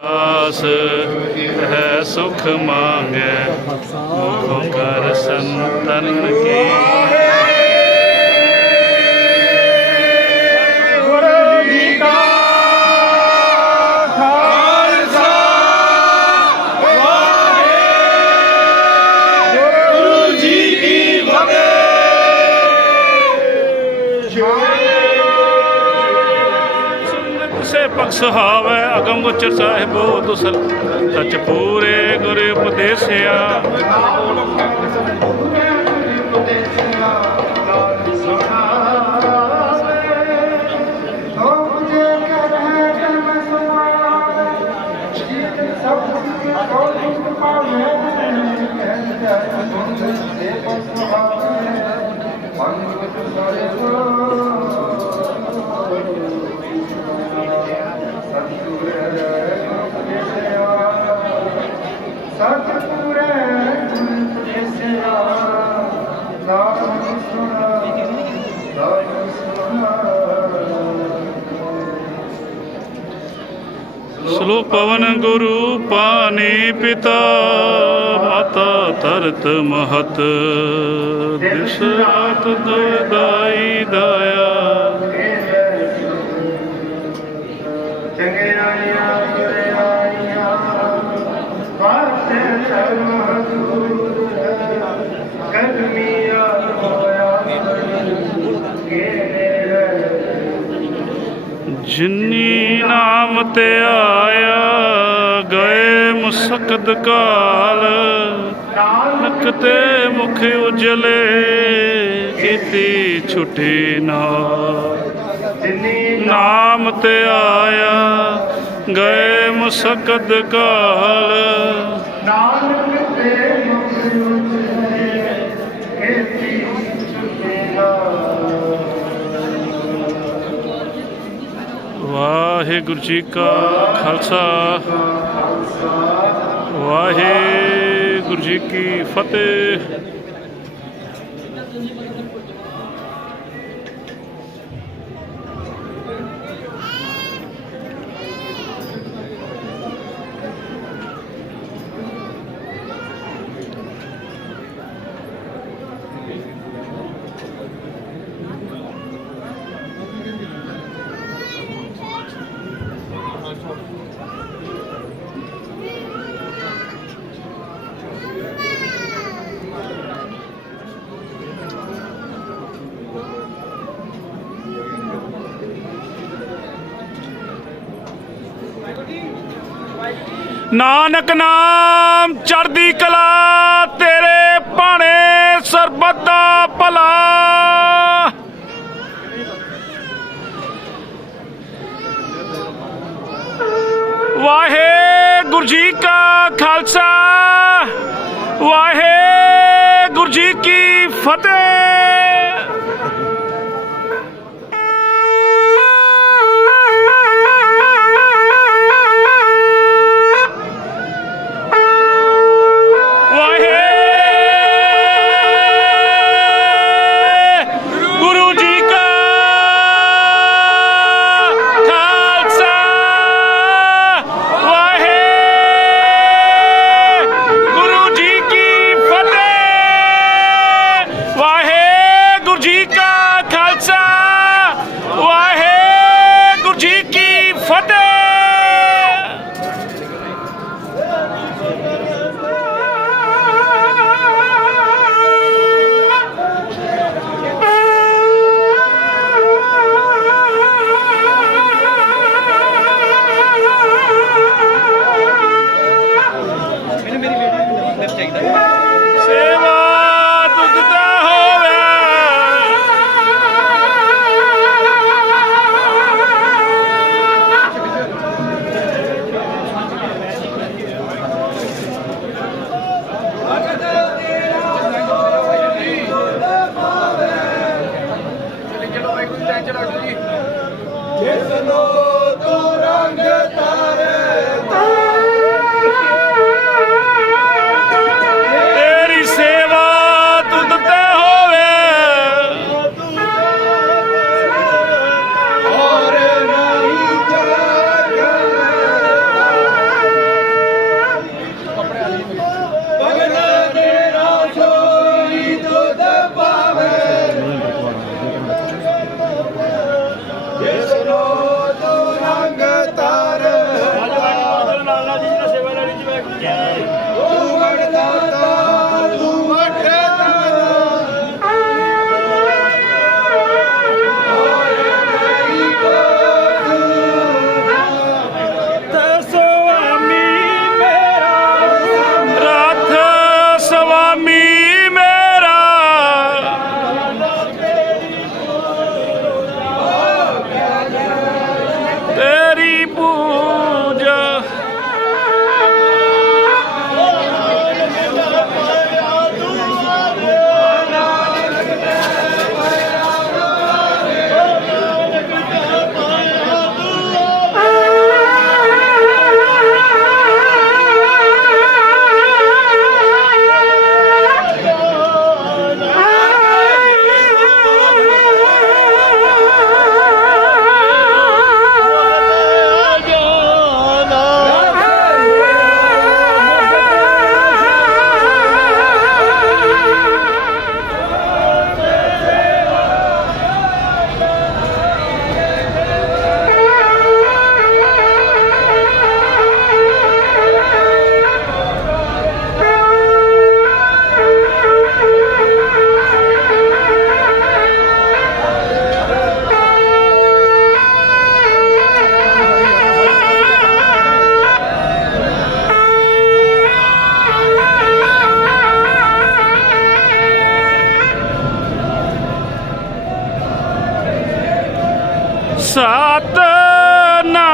ਆਸ ਹੈ ਸੁਖ ਮੰਗੈ ਮੁਖ ਕਰ ਸੰਤਨ ਕੀ। ਸੇ ਅਗਮ ਗੁਚਰ ਸਾਹਿਬੋ ਤੁਸਲ ਸਚ ਪੂਰੇ ਗੁਰ ਉਪਦੇਸਿਆ। ਸਤਿਗੁਰੇ ਗੁਰੂ ਉਪਦੇਸਿਆ ਨਾਮ ਸੁਣਾ ਨਾਮ ਸੁਣਾ ਸਲੋ ਪਵਨ ਗੁਰੂ ਪਾਣੀ ਪਿਤਾ ਮਾਤਾ ਤਰਤ ਮਹਤ ਦਿਸ ਰਾਤ ਦੁਦਾਈ ਦਾਇਆ। ਜਿਨੀ ਨਾਮ ਤੇ ਆਇਆ, ਗਏ ਮੁਸਕਦ ਕਾਲ। ਨਕ ਤੇ ਮੁਖ ਉਜਲੇ, ਕੀਤੀ ਛੁਟੀ ਨਾ ਜਿਨੀ ਨਾਮ ਤੇ ਆਇਆ, ਗਏ ਮੁਸਕਦ ਕਾਲ। ਨਾਨਕ ਤੇ ਮੁਖ ਵਾਹਿਗੁਰੂ ਜੀ ਕਾ ਖਾਲਸਾ। ਵਾਹਿਗੁਰੂ ਜੀ ਕੀ ਫਤਿਹ। ਨਾਨਕ ਨਾਮ ਚੜਦੀ ਕਲਾ, ਤੇਰੇ ਭਾਣੇ ਸਰਬਤ ਦਾ ਭਲਾ। ਵਾਹਿਗੁਰੂ ਜੀ ਕਾ ਖਾਲਸਾ, ਵਾਹਿਗੁਰੂ ਜੀ ਕੀ ਫਤਿਹ। ਸਤ ਨਾ